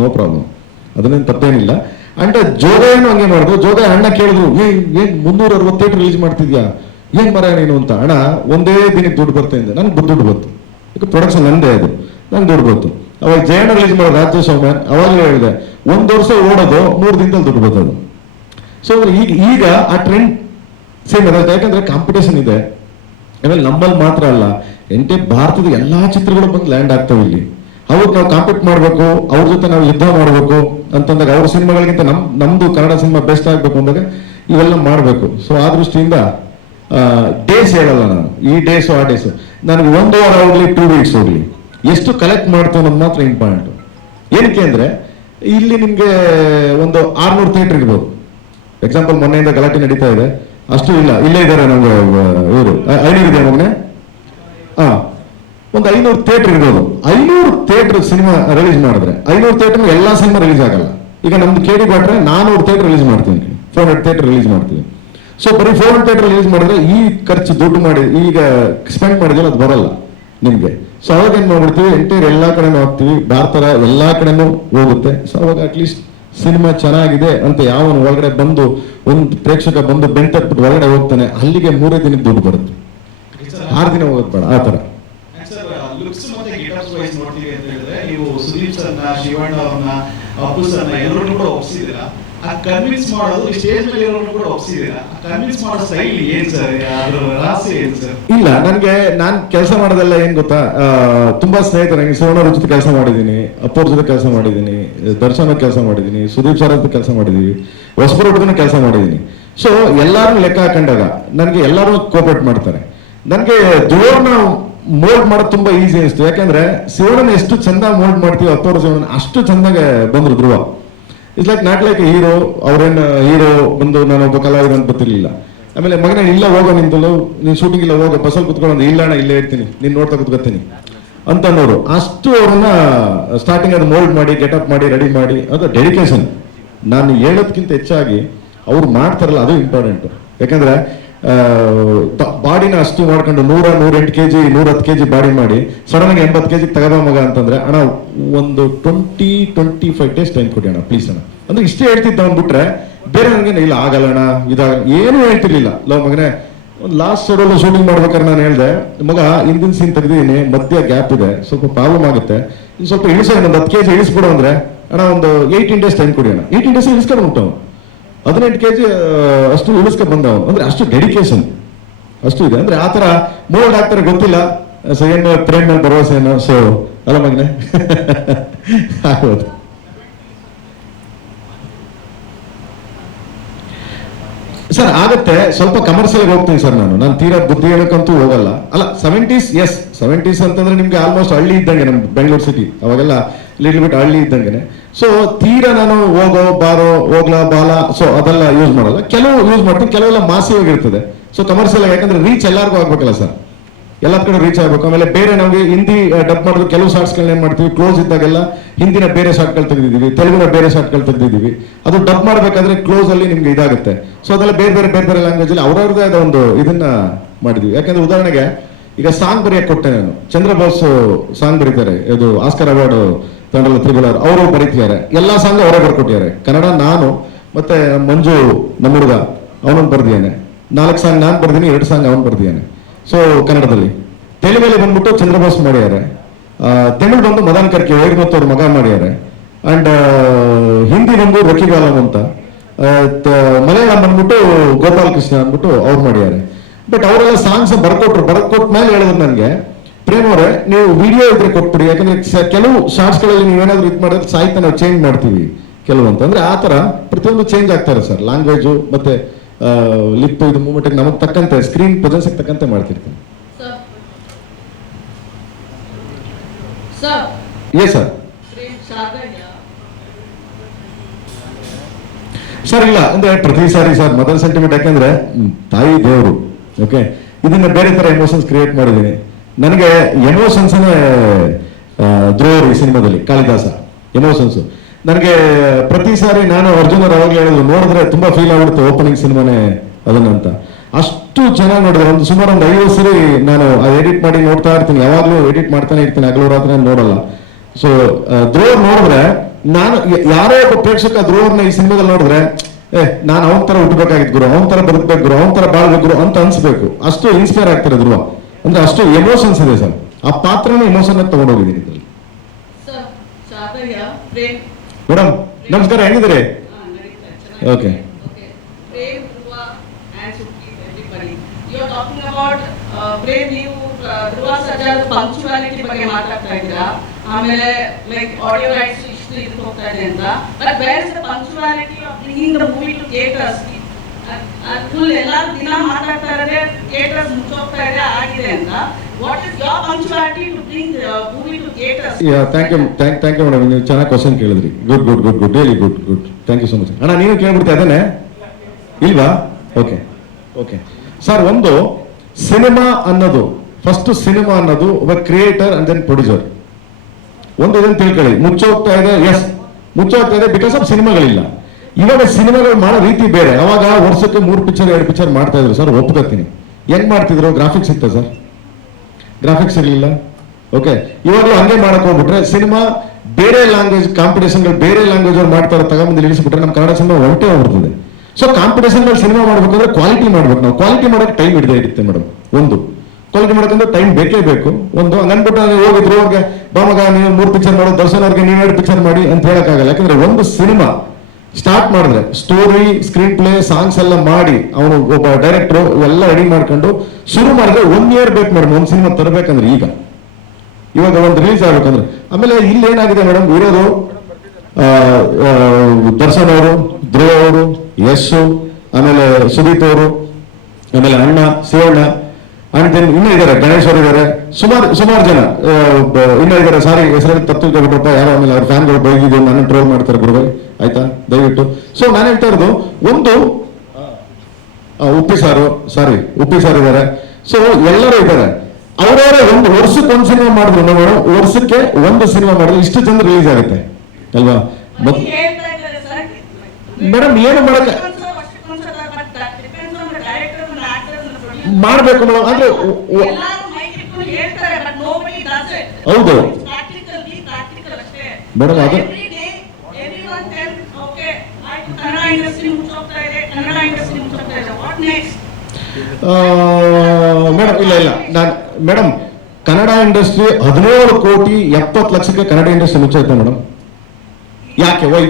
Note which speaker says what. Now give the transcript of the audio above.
Speaker 1: No problem ಅದನ್ನೇನು ತಪ್ಪೇನಿಲ್ಲ. And ಜೋಗಯನ್ನು ಹಂಗೆ ಮಾಡಿದ್ರು ಜೋಗ ಅಣ್ಣ ಕೇಳಿದ್ರು ಏನ್ ಮುನ್ನೂರ ಅರವತ್ತೇಳು ರಿಲೀಸ್ ಮಾಡ್ತಿದ್ಯಾ? ಏನ್ ಮರ ನೀನು ಅಂತ? ಅಣ್ಣ, ಒಂದೇ ದಿನಕ್ಕೆ ದುಡ್ಡು ಬರ್ತಾ ಇದ್ದೆ ನನ್ಗೆ ದುಡ್ಡು ಬಂತು. ಈಗ ಪ್ರೊಡಕ್ಷನ್ ನಂದೇ ಅದು. ನಂಗೆ ದುಡ್ಡು ಬಂತು. ಅವಾಗ ಜಯಣ್ಣ ರಿಲೀಸ್ ಮಾಡೋದು ರಾಜ್ಯ ಸೌಮ್ಯನ್ ಅವಾಗಲೇ ಹೇಳಿದೆ, ಒಂದು ವರ್ಷ ಓಡೋದು, ಮೂರು ದಿನದಲ್ಲಿ ದುಡ್ಡು ಬರ್ತದೆ. ಸೊ ಈಗ ಈಗ ಆ ಟ್ರೆಂಡ್ ಸೇಮ್ ಅದ ಯಾಕಂದ್ರೆ ಕಾಂಪಿಟೇಷನ್ ಇದೆ. ಆಮೇಲೆ ನಮ್ಮಲ್ಲಿ ಮಾತ್ರ ಅಲ್ಲ ಎಂಟೆ ಭಾರತದ ಎಲ್ಲಾ ಚಿತ್ರಗಳು ಬಂದು ಲ್ಯಾಂಡ್ ಆಗ್ತವೆ ಇಲ್ಲಿ. ಅವ್ರು ನಾವು ಕಾಂಪೀಟ್ ಮಾಡಬೇಕು, ಅವ್ರ ಜೊತೆ ನಾವು ಯುದ್ಧ ಮಾಡಬೇಕು ಅಂತಂದಾಗ ಅವ್ರ ಸಿನಿಮಾಗಳಿಗಿಂತ ನಮ್, ನಮ್ದು ಕನ್ನಡ ಸಿನಿಮಾ ಬೆಸ್ಟ್ ಆಗಬೇಕು ಅಂದಾಗ ಇವೆಲ್ಲ ಮಾಡಬೇಕು. ಸೊ ಆ ದೃಷ್ಟಿಯಿಂದ ಡೇಸ್ ಹೇಳಲ್ಲ ನಾನು. ಈ ಡೇಸ್ ಆ ಡೇಸ್ ನನಗೆ ಒಂದು ವಾರ ಹೋಗ್ಲಿ ಟೂ ವೀಕ್ಸ್ ಹೋಗ್ಲಿ. ಎಷ್ಟು ಕಲೆಕ್ಟ್ ಮಾಡ್ತೇವೆ ಅನ್ನೋದು ಮಾತ್ರ ಇಂಪಾರ್ಟೆಂಟ್ ಏನಕ್ಕೆ ಅಂದ್ರೆ, ಇಲ್ಲಿ ನಿಮಗೆ ಒಂದು ಆರ್ನೂರು ಥಿಯೇಟರ್ ಇರ್ಬೋದು. ಎಕ್ಸಾಂಪಲ್ ಮೊನ್ನೆಯಿಂದ ಗಲಾಟೆ ನಡೀತಾ ಇದೆ. ಅಷ್ಟು ಇಲ್ಲ. ಇಲ್ಲೇ ಇದ್ದಾರೆ ನಮ್ಗೆ ಇವರು. ಐನೂರು ಇದೆ ಮೊನ್ನೆ? ಹಾ ಒಂದು ಐನೂರು ಥಿಯೇಟರ್ ಇರೋದು. ಐನೂರು ಥಿಯೇಟರ್ ಸಿನಿಮಾ ರಿಲೀಸ್ ಮಾಡಿದ್ರೆ, ಐನೂರು ಥಿಯೇಟರ್ ಎಲ್ಲ ಸಿನಿಮಾ ರಿಲೀಸ್ ಆಗಲ್ಲ. ಈಗ ನಮ್ದು ಕೇಳಿ ಬಾಟ್ರೆ ನಾನೂರು ಥಿಯೇಟರ್ ರಿಲೀಸ್ ಮಾಡ್ತೀನಿ. ಫೋರ್ ಹಂಡ್ರೆಡ್ ಥಿಯೇಟರ್ ರಿಲೀಸ್ ಮಾಡ್ತೀನಿ. ಸೊ ಬರೀ ಫೋರ್ ಹಂಡ್ರೆಡ್ ಥಿಯೇಟರ್ ರಿಲೀಸ್ ಮಾಡಿದ್ರೆ ಈ ಖರ್ಚು ದುಡ್ಡು ಮಾಡಿ, ಈಗ ಸ್ಪೆಂಡ್ ಮಾಡಿದ್ರೆ ಅದು ಬರಲ್ಲ ನಿಮ್ಗೆ. ಸೊ ಅವಾಗ ಏನು ಮಾಡ್ಬಿಡ್ತೀವಿ ಎಂಟೈರ್ ಎಲ್ಲಾ ಕಡೆನೂ ಹೋಗ್ತೀವಿ ಭಾರತದ ಎಲ್ಲಾ ಕಡೆನೂ ಹೋಗುತ್ತೆ. ಸೊ ಅವಾಗ ಅಟ್ಲೀಸ್ಟ್ ಸಿನಿಮಾ ಚೆನ್ನಾಗಿದೆ ಅಂತ ಯಾವನು ಒಳಗಡೆ ಬಂದು, ಒಂದು ಪ್ರೇಕ್ಷಕ ಬಂದು ಬೆಂತಟ್ಬಿಟ್ಟು ಒಳಗಡೆ ಹೋಗ್ತಾನೆ, ಅಲ್ಲಿಗೆ ಮೂರೇ ದಿನಕ್ಕೆ ದುಡ್ಡು ಬರುತ್ತೆ. ಆರು ದಿನ ಹೋಗೋದು ಬೇಡ, ಆ ಥರ
Speaker 2: ಸರ್ ಲುಕ್ಸ್ ಮತ್ತೆ ಗೆಟಪ್ಸ್ ವೈಸ್ ನೋಡ್ತೀವಿ ಅಂತ ಹೇಳಿದ್ರೆ ನೀವು ಸುದೀಪ್ ಸರ್ನ ಶಿವಣ್ಣ ಅವ್ರನ್ನ ಅಪ್ಪು ಸರ್ನ ಎಲ್ಲರನ್ನು ಕೂಡ ಒಪ್ಸಿದಿರ ಆ ಕನ್ವಿನ್ಸ್ ಮಾಡೋದು ಸ್ಟೇಜ್ ಮೇಲೆ ಇರೋರು ಕೂಡ ಒಪ್ಸಿದಿರ ಕನ್ವಿನ್ಸ್ ಮಾಡೋ ಸ್ಟೈಲ್ ಏನ್ ಸರ್ ಅದರ ರಹಸ್ಯ ಏನ್ ಸರ್
Speaker 1: ಇಲ್ಲ, ನನಗೆ, ನಾನು ಕೆಲಸ ಮಾಡೋದೆಲ್ಲ ಏನ್ ಗೊತ್ತಾ? ತುಂಬಾ ಸ್ನೇಹಿತರ ನನಗೆ ಸುವರ್ಣ ಜೊತೆ ಕೆಲಸ ಮಾಡಿದ್ದೀನಿ, ಅಪ್ಪವ್ರ ಜೊತೆ ಕೆಲಸ ಮಾಡಿದ್ದೀನಿ ದರ್ಶನ ಕೆಲಸ ಮಾಡಿದ್ದೀನಿ, ಸುದೀಪ್ ಸರ್ ಅಂತ ಕೆಲಸ ಮಾಡಿದೀವಿ ಹುಡುಗನ ಕೆಲಸ ಮಾಡಿದ್ದೀನಿ. ಸೊ ಎಲ್ಲಾರು ಲೆಕ್ಕ ಹಾಕೊಂಡಾಗ, ನನಗೆ ಎಲ್ಲರೂ ಕೋಪರೇಟ್ ಮಾಡ್ತಾರೆ. ನನಗೆ ಧ್ರುವನ ಮೋಲ್ಡ್ ಮಾಡೋದು ತುಂಬಾ ಈಸಿ ಅನಿಸ್ತು. ಯಾಕಂದ್ರೆ ಶಿವಣ್ಣನ ಎಷ್ಟು ಚಂದ ಮೋಲ್ಡ್ ಮಾಡ್ತೀವಿ ಅಪ್ಪವ್ರ ಶಿವಣ್ಣ ಅಷ್ಟು ಚಂದಾಗೆ ಬಂದ್ರು Dhruva. It's like not like hero ಅವ್ರೇನು ಹೀರೋ ಬಂದು ನಾನು ಒಬ್ಬ ಕಲಾವಿದ ಅಂತ ಗೊತ್ತಿರಲಿಲ್ಲ. ಆಮೇಲೆ ಮಗನೇ ಇಲ್ಲ ಹೋಗೋ ನಿಂತಲು ನೀನು ಶೂಟಿಂಗ್ ಇಲ್ಲ ಹೋಗೋ, ಬಸ್ಸಲ್ಲಿ ಕುತ್ಕೊಂಡು ಇಲ್ಲ ಅಣ್ಣ, ಇಲ್ಲೇ ಇರ್ತೀನಿ, ನೀನ್ ನೋಡ್ತಾ ಕುತ್ಕೊತೀನಿ ಅಂತ ನೋಡು ಅಷ್ಟು ಅವ್ರನ್ನ ಸ್ಟಾರ್ಟಿಂಗ್ ಅದು ಮೋಲ್ಡ್ ಮಾಡಿ ಗೆಟಪ್ ಮಾಡಿ ರೆಡಿ ಮಾಡಿ, ಅದು ಡೆಡಿಕೇಶನ್ ನಾನು ಹೇಳೋದ್ಕಿಂತ ಹೆಚ್ಚಾಗಿ ಅವ್ರು ಮಾಡ್ತಾರಲ್ಲ, ಅದು ಇಂಪಾರ್ಟೆಂಟ್ ಯಾಕಂದ್ರೆ ಬಾಡಿನ ಅಷ್ಟು ಮಾಡ್ಕೊಂಡು ನೂರ ನೂರೆಂಟು ಕೆಜಿ ನೂರ ಹತ್ತು ಕೆಜಿ ಬಾಡಿ ಮಾಡಿ ಸಡನ್ ಆಗಿ ಎಂಬತ್ತು ಕೆ ಜಿಗೆ ತಗದ ಮಗ ಅಂತಂದ್ರೆ, ಅಣ್ಣ, ಒಂದು twenty twenty five days time ಕೊಡಿ ಅಣ್ಣ ಪ್ಲೀಸ್ ಅಣ್ಣ. ಅಂದ್ರೆ ಇಷ್ಟೇ ಹೇಳ್ತಿದ್ದ ಅವ್ನು ಬಿಟ್ರೆ, ಬೇರೆ ನನಗೆ, ಇಲ್ಲ, ಆಗಲ್ಲ ಅಣ್ಣ ಇದಾಗ ಏನು ಹೇಳ್ತಿರ್ಲಿಲ್ಲ. ಲವ್ ಮಗನೇ, ಒಂದು ಲಾಸ್ಟ್ ಸೋಡಲ್ಲೂ ಶೂಟಿಂಗ್ ಮಾಡ್ಬೇಕಾದ್ರೆ ನಾನು ಹೇಳಿದೆ, ಮಗ, ಹಿಂದಿನ ಸೀನ್ ತೆಗೆದಿದ್ದೀನಿ, ಮಧ್ಯ ಗ್ಯಾಪ್ ಇದೆ, ಸ್ವಲ್ಪ ಪ್ರಾಬ್ಲಮ್ ಆಗುತ್ತೆ ಸ್ವಲ್ಪ ಇಳಿಸೋಣ ಒಂದು ಹತ್ತು ಕೆಜಿ ಇಳಿಸ್ಬಿಡು ಅಂದ್ರೆ, ಅಣ್ಣ, ಒಂದು ಏಯ್ಟೀನ್ ಡೇಸ್ ಟೈಮ್ ಕೊಡಿ ಅಣ್ಣ. ಏಯ್ಟೀನ್ ಡೇಸ್ ಇಳಿಸ್ಕೊಂಡು ಬಿಟ್ಟು ಹದಿನೆಂಟು ಕೆಜಿ ಅಷ್ಟು ಇಳಿಸ್ಕೊ ಬಂದ ಅವನು ಅಂದ್ರೆ ಅಷ್ಟು ಡೆಡಿಕೇಶನ್ ಅಷ್ಟು ಇದೆ. ಅಂದ್ರೆ ಆತರ ಮೋಲ್ಡ್ ಡಾಕ್ಟರ್ ಗೊತ್ತಿಲ್ಲ. ಸೆಕೆಂಡ್ ಪ್ರೇಮ್ ಮೇಲೆ ಭರವಸೆ ಏನೋ ಸೊ ಅಲ್ಲ ಮಗನೆ. ಸರ್, ಆಗತ್ತೆ. ಸ್ವಲ್ಪ ಕಮರ್ಷಿಯಲ್ ಹೋಗ್ತೀನಿ ಸರ್ ನಾನು. ನಾನು ತೀರಾ ಬುದ್ಧಿ ಹೇಳಕ್ಕಂತೂ ಹೋಗಲ್ಲ. ಅಲ್ಲ ಸೆವೆಂಟೀಸ್ ಎಸ್ ಸೆವೆಂಟೀಸ್ ಅಂತಂದ್ರೆ ನಿಮ್ಗೆ ಆಲ್ಮೋಸ್ಟ್ ಹಳ್ಳಿ ಇದ್ದಂಗೆ ನಮ್ ಬೆಂಗಳೂರು ಸಿಟಿ ಅವಾಗೆಲ್ಲ ಲಿಟಲ್ ಬಿಟ್ ಹಳ್ಳಿ ಇದ್ದಂಗೆ ಸೊ ತೀರಾ ನಾನು ಹೋಗೋ, ಬಾರೋ, ಹೋಗ್ಲಾ, ಬಾಲ ಸೊ ಅದೆಲ್ಲ ಯೂಸ್ ಮಾಡಲ್ಲ. ಕೆಲವು ಯೂಸ್ ಮಾಡ್ತೀನಿ, ಕೆಲವೆಲ್ಲ ಮಾಸಿಯಾಗಿರ್ತದೆ. ಸೊ ಕಮರ್ಷಿಯಲ್ ಯಾಕಂದ್ರೆ ರೀಚ್ ಎಲ್ಲರಿಗೂ ಆಗ್ಬೇಕಲ್ಲ ಸರ್ ಎಲ್ಲ ಕಡೆ ರೀಚ್ ಆಗ್ಬೇಕು. ಆಮೇಲೆ ಬೇರೆ ನಮಗೆ ಹಿಂದಿ ಡಬ್ ಮಾಡೋದು ಕೆಲವು ಶಾರ್ಟ್ಸ್ಗಳನ್ನ ಏನ್ ಮಾಡ್ತೀವಿ ಕ್ಲೋಸ್ ಇದ್ದಾಗೆಲ್ಲ ಹಿಂದಿನ ಬೇರೆ ಶಾರ್ಟ್ಗಳು ತೆಗೆದಿದ್ದೀವಿ, ತೆಲುಗಿನ ಬೇರೆ ಶಾರ್ಟ್ಗಳು ತೆಗೆದಿದ್ದೀವಿ. ಅದು ಡಬ್ ಮಾಡ್ಬೇಕಾದ್ರೆ ಕ್ಲೋಸ್ ಅಲ್ಲಿ ನಿಮ್ಗೆ ಇದಾಗುತ್ತೆ. ಸೊ ಅದೆಲ್ಲ ಬೇರೆ ಬೇರೆ ಬೇರೆ ಬೇರೆ ಲ್ಯಾಂಗ್ವೇಜ್ ಅಲ್ಲಿ ಅವ್ರವ್ರದೇ ಆದ ಒಂದು ಇದನ್ನ ಮಾಡಿದ್ವಿ. ಯಾಕಂದ್ರೆ ಉದಾಹರಣೆಗೆ ಈಗ ಸಾಂಗ್ ಬರೆಯಕ್ಕೆ ಕೊಟ್ಟೆ ನಾನು. ಚಂದ್ರಬೋಸ್ ಸಾಂಗ್ ಬರೀತಾರೆ. ಇದು ಆಸ್ಕರ್ ಅವಾರ್ಡ್ ತಂಡದ ತ್ರಿಬುಲರ್ ಅವರು ಬರೀತಿದ್ದಾರೆ. ಎಲ್ಲ ಸಾಂಗ್ ಅವರೇ ಬರ್ಕೊಟ್ಟಿದ್ದಾರೆ. ಕನ್ನಡ ನಾನು, ಮತ್ತೆ ಮಂಜು, ನಮ್ಮ ಹುಡುಗ, ಅವನೊಂದು ಬರ್ದಿದ್ದಾನೆ. ನಾಲ್ಕು ಸಾಂಗ್ ನಾನು ಬರ್ದೀನಿ ಎರಡು ಸಾಂಗ್ ಅವನು ಬರ್ದಿದ್ದಾನೆ. ಸೊ ಕನ್ನಡದಲ್ಲಿ. ತೆಲುಗಲ್ಲಿ ಬಂದ್ಬಿಟ್ಟು ಚಂದ್ರಬೋಸ್ ಮಾಡಿದ್ದಾರೆ. ತಮಿಳು ಬಂದು ಮದನ್ ಕರ್ಕಿ ವೈರ್ಮತ್ ಅವ್ರ ಮಗ ಮಾಡಿದ್ದಾರೆ. ಅಂಡ್ ಹಿಂದಿ ಬಂದು ರಕಿಗಾಲಂ ಅಂತ. ಮಲಯಾಳಂ ಬಂದ್ಬಿಟ್ಟು ಗೋಪಾಲ್ ಕೃಷ್ಣ ಅಂದ್ಬಿಟ್ಟು ಅವ್ರು ಮಾಡಿದ್ದಾರೆ. ಬಟ್ ಅವರೆಲ್ಲ ಸಾಂಗ್ಸ್ ಬರ್ಕೊಟ್ರು. ಬರ್ಕೊಟ್ಟ ಮೇಲೆ ಹೇಳಿದ್ರು ನನಗೆ ಪ್ರೇಮ್ ನೀವು ವಿಡಿಯೋ ಇದ್ರೆ ಕೊಟ್ಬಿಡಿ, ಯಾಕಂದ್ರೆ ಕೆಲವು ನೀವು ನೀವೇನಾದ್ರೂ ಇದು ಮಾಡಿದ್ರೆ ಸಾಹಿತ್ಯ ನಾವು ಚೇಂಜ್ ಮಾಡ್ತೀವಿ. ಕೆಲವು ಅಂತ. ಅಂದ್ರೆ ಆ ತರ ಪ್ರತಿಯೊಂದು ಚೇಂಜ್ ಆಗ್ತಾರೆ ಸರ್. ಲ್ಯಾಂಗ್ವೇಜು ಮತ್ತೆ ಲಿಪ್ ಇದು ಮೂಮೆಂಟ್ ನಮಗೆ ತಕ್ಕಂತೆ ಸ್ಕ್ರೀನ್ ಪ್ರೆಸೆನ್ಸ್ ತಕ್ಕಂತೆ ಮಾಡ್ತಿರ್ತೀನಿ. ಸರ್ ಸರ್ ಇಲ್ಲ. ಅಂದ್ರೆ ಪ್ರತಿ ಸಾರಿ ಸರ್ ಮದರ್ ಸೆಂಟಿಮೆಂಟ್ ಯಾಕಂದ್ರೆ ತಾಯಿ ದೇವರು ಓಕೆ ಇದನ್ನ ಬೇರೆ ತರ ಎಮೋಷನ್ಸ್ ಕ್ರಿಯೇಟ್ ಮಾಡಿದ್ದೀನಿ. ನನಗೆ ಎಮೋಷನ್ಸ್ನೇ ದ್ರೋಹರು ಈ ಸಿನಿಮಾದಲ್ಲಿ, ಕಾಳಿದಾಸ ಎಮೋಷನ್ಸ್ ನನಗೆ ಪ್ರತಿ ಸಾರಿ ನಾನು ಅರ್ಜುನ ಅವಾಗಲೇ ಹೇಳಿದ್ರು, ನೋಡಿದ್ರೆ ತುಂಬಾ ಫೀಲ್ ಆಗ್ಬಿಡುತ್ತೆ ಓಪನಿಂಗ್ ಸಿನಿಮಾನೇ ಅದನ್ನ ಅಂತ. ಅಷ್ಟು ಚೆನ್ನಾಗಿ ನೋಡಿದ್ರೆ, ಒಂದು ಸುಮಾರು ಒಂದು ಐವತ್ತು ಸರಿ ನಾನು ಅದು ಎಡಿಟ್ ಮಾಡಿ ನೋಡ್ತಾ ಇರ್ತೀನಿ, ಯಾವಾಗಲೂ ಎಡಿಟ್ ಮಾಡ್ತಾನೆ ಇರ್ತೀನಿ, ಹಗಲು ರಾತ್ರಿ ನೋಡಲ್ಲ. ಸೊ ದ್ರೋಹರ್ ನೋಡಿದ್ರೆ, ನಾನು ಯಾರೋ ಒಬ್ಬ ಪ್ರೇಕ್ಷಕ ಧ್ರುವರ್ನ ಈ ಸಿನಿಮಾದಲ್ಲಿ ನೋಡಿದ್ರೆ, ಏ, ನಾನು ಅವನ ತರ ಹುಟ್ಟಬೇಕಾಗಿತ್ತು ಗುರು, ಅವನ ತರ ಬದುಕಬೇಕು ಗುರು, ಅವನ ತರ ಬಾಳ್ಬೇಕು ಗುರು ಅಂತ ಅನ್ಸ್ಬೇಕು. ಅಷ್ಟು ಇನ್ಸ್ಪೈರ್ ಆಗ್ತಾರೆ ಧ್ರುವ ಅಂದ್ರೆ ಅಷ್ಟು ಎಮೋಷನ್ಸ್ ಇದೆ ಸರ್ ಆ ಪಾತ್ರನ ಎಮೋಷನ್ ತಗೊಂಡೋಗಿದ್ದೀನಿ ಇದ್ರಲ್ಲಿ
Speaker 3: ಸರ್ ಶಾರದಯ್ಯ ಪ್ರೇಮ್
Speaker 1: ಮೇಡಮ್ ನಮಸ್ಕಾರ ಹೆಂಗಿದ್ದೀರಿ
Speaker 3: ಆ, ನಡೀತಾ ಇದೆ, ಚೆನ್ನಾಗಿದೆ.
Speaker 1: Okay.
Speaker 3: Okay. Prem Dhruva and Sukki everybody. You are talking about, ಆ, ಪ್ರೇಮ್ ನೀವು ಆ, ಧ್ರುವ ಸರ್ಜಾದ ಪಂಕ್ಚುವಾಲಿಟಿ ಬಗ್ಗೆ ಮಾತಾಡ್ತಾ ಇದ್ದೀರಾ ಆಮೇಲೆ ಲೈಕ್ ಆಡಿಯೋ ರೈಟ್ಸ್ ಇಷ್ಟು ಇದಕ್ಕೆ ಹೋಗ್ತಾ ಇದೆ ಅಂತ ಬಟ್ ಬೇರೆ is the punctuality of bringing the movie to theatres full ಎಲ್ಲರೂ ದಿನ ಮಾತಾಡ್ತಾ ಇರೋದೇ ಥಿಯೇಟರ್ಸ್ ಮುಚ್ಚೋಗ್ತಾ ಇದೆ ಆಗಿದೆ ಅಂತ. What is theatres
Speaker 1: thank you thank thank you madam ನೀವು ಚೆನ್ನಾಗಿ ಕ್ವಶನ್ ಕೇಳಿದ್ರಿ. Good good good good really good good thank you so much ಅಣ್ಣ ನೀನು ಕೇಳ್ಬಿಡ್ತಾ ಅದನ್ನೇ? ಇಲ್ವಾ? ಓಕೆ ಓಕೆ ಸರ್ ಒಂದು ಸಿನಿಮಾ ಅನ್ನೋದು ಫಸ್ಟ್ ಸಿನಿಮಾ ಅನ್ನೋದು ಒಬ್ಬ ಕ್ರಿಯೇಟರ್ ಅಂಡ್ ದೆನ್ ಪ್ರೊಡ್ಯೂಸರ್ ಒಂದು ಇದನ್ನು ತಿಳ್ಕೊಳ್ಳಿ. ಮುಚ್ಚೋಗ್ತಾ ಇದೆ ಎಸ್ ಮುಚ್ಚೋಗ್ತಾ ಇದೆ ಬಿಕಾಸ್ ಆಫ್ ಸಿನಿಮಾಗಳಿಲ್ಲ ಇವಾಗ ಸಿನಿಮಾಗಳು ಮಾಡೋ ರೀತಿ ಬೇರೆ. ಅವಾಗ ವರ್ಷಕ್ಕೆ ಮೂರು ಪಿಕ್ಚರ್, ಎರಡು ಪಿಕ್ಚರ್ ಮಾಡ್ತಾ ಇದ್ರು ಸರ್, ಒಪ್ಕೋತೀನಿ. ಹೆಂಗ್ ಮಾಡ್ತಿದ್ರು? ಗ್ರಾಫಿಕ್ಸ್ ಇತ್ತ ಸರ್? ಗ್ರಾಫಿಕ್ಸ್ ಇರಲಿಲ್ಲ? ಓಕೆ ಇವಾಗಲೂ ಹಂಗೆ ಮಾಡಕ್ ಹೋಗ್ಬಿಟ್ರೆ ಸಿನಿಮಾ ಬೇರೆ ಲ್ಯಾಂಗ್ವೇಜ್ ಕಾಂಪಿಟೇಷನ್ಗಳು ಬೇರೆ ಲ್ಯಾಂಗ್ವೇಜ್ ಅವ್ರು ಮಾಡ್ತಾರೆ ತಗೊಂಬಂದು ನಿಲ್ಲಿಸ್ಬಿಟ್ರೆ ನಮ್ಮ ಕನ್ನಡ ಸಿನಿಮಾ ಹೊಂಟೆ ಹೋಗ್ಬಿಡ್ತದೆ. ಸೊ ಕಾಂಪಿಟೇಷನ್ಗಳು ಸಿನಿಮಾ ಮಾಡ್ಬೇಕಂದ್ರೆ ಕ್ವಾಲಿಟಿ ಮಾಡ್ಬೇಕು ನಾವು. ಕ್ವಾಲಿಟಿ ಮಾಡೋಕೆ ಟೈಮ್ ಹಿಡಿದೇ ಇರುತ್ತೆ ಮೇಡಮ್. ಒಂದು. ಕ್ವಾಲಿಟಿ ಮಾಡೋಕಂದ್ರೆ ಟೈಮ್ ಬೇಕೇ ಬೇಕು. ಒಂದು ಹಂಗನ್ಬಿಟ್ಟು ಹೋಗಿದ್ರು, ಅವ್ರಿಗೆ ಬಾಮಗ ನೀವು ಮೂರು ಪಿಕ್ಚರ್ ಮಾಡೋ, ದರ್ಶನ್ ಅವ್ರಿಗೆ ಎರಡು ಪಿಕ್ಚರ್ ಮಾಡಿ ಅಂತ ಹೇಳೋಕ್ಕಾಗಲ್ಲ. ಯಾಕಂದ್ರೆ ಒಂದು ಸಿನಿಮಾ ಸ್ಟಾರ್ಟ್ ಮಾಡಿದ್ರೆ ಸ್ಟೋರಿ ಸ್ಕ್ರೀನ್ ಪ್ಲೇ ಸಾಂಗ್ಸ್ ಎಲ್ಲ ಮಾಡಿ ಅವನು ಒಬ್ಬ ಡೈರೆಕ್ಟರ್ ಎಲ್ಲ ರೆಡಿ ಮಾಡ್ಕೊಂಡು ಶುರು ಮಾಡಿದ್ರೆ ಒನ್ ಇಯರ್ ಬೇಕು ಮೇಡಮ್ ಒಂದು ಸಿನಿಮಾ ತರಬೇಕಂದ್ರೆ ಈಗ. ಇವಾಗ ಒಂದು ರಿಲೀಸ್ ಆಗ್ಬೇಕಂದ್ರೆ. ಆಮೇಲೆ ಇಲ್ಲಿ ಏನಾಗಿದೆ ಮೇಡಮ್ ಇರೋದು ದರ್ಶನ್ ಅವರು, ಧ್ರುವ ಅವರು, ಯಶ್, ಆಮೇಲೆ ಸುದೀಪ್ ಅವರು, ಆಮೇಲೆ ಅಣ್ಣ ಶಿವಣ್ಣ ಅಂಡ್ ದೆನ್ ಇನ್ನೂ ಇದ್ದಾರೆ, ಗಣೇಶ್ ಅವರು ಇದ್ದಾರೆ. ಸುಮಾರು ಸುಮಾರು ಜನ ಇನ್ನೊಂದು ಸಾರಿ ಹೆಸರಲ್ಲಿ ತಪ್ಪು ತಗೊಂಡಪ್ಪ ಯಾರೋ ಆಮೇಲೆ ಅವ್ರ ಫ್ಯಾನ್ಗಳು ಬೈಗಿದ್ದು ನನ್ನ ಟ್ರೋಲ್ ಮಾಡ್ತಾರೆ ಗುರುಗಳು. ಆಯ್ತಾ? ದಯವಿಟ್ಟು. ಸೊ ನಾನು ಹೇಳ್ತಾ ಇರೋದು, ಒಂದು ಉಪ್ಪಿ ಸಾರು, ಸಾರಿ, ಉಪ್ಪಿ ಸಾರು ಇದ್ದಾರೆ. ಸೊ ಎಲ್ಲರೂ ಇದ್ದಾರೆ. ಅವರವರೇ ಒಂದು ವರ್ಷಕ್ಕೆ ಒಂದು ಸಿನಿಮಾ ಮಾಡಿದ್ರು, ನಾವು ವರ್ಷಕ್ಕೆ ಒಂದು ಸಿನಿಮಾ ಮಾಡಿದ್ರು, ಇಷ್ಟು ಜನ ರಿಲೀಸ್ ಆಗುತ್ತೆ. ಅಲ್ವಾ? ಮೇಡಮ್, ಏನು ಮಾಡಕ್ಕೆ? ಮಾಡ್ಬೇಕು ಮೇಡಮ್ ಅಂದ್ರೆ ಹೌದು. ಮೇಡಮ್, ಅದು- ಮೇಡಮ್ ಇಲ್ಲ ಇಲ್ಲ. ನಾನು ಮೇಡಮ್ ಕನ್ನಡ ಇಂಡಸ್ಟ್ರಿ ಹದಿನೇಳು ಕೋಟಿ ಎಪ್ಪತ್ತು ಲಕ್ಷಕ್ಕೆ ಕನ್ನಡ ಇಂಡಸ್ಟ್ರಿ ಮುಚ್ಚೈತೆ ಮೇಡಮ್. ಯಾಕೆ? ವೈ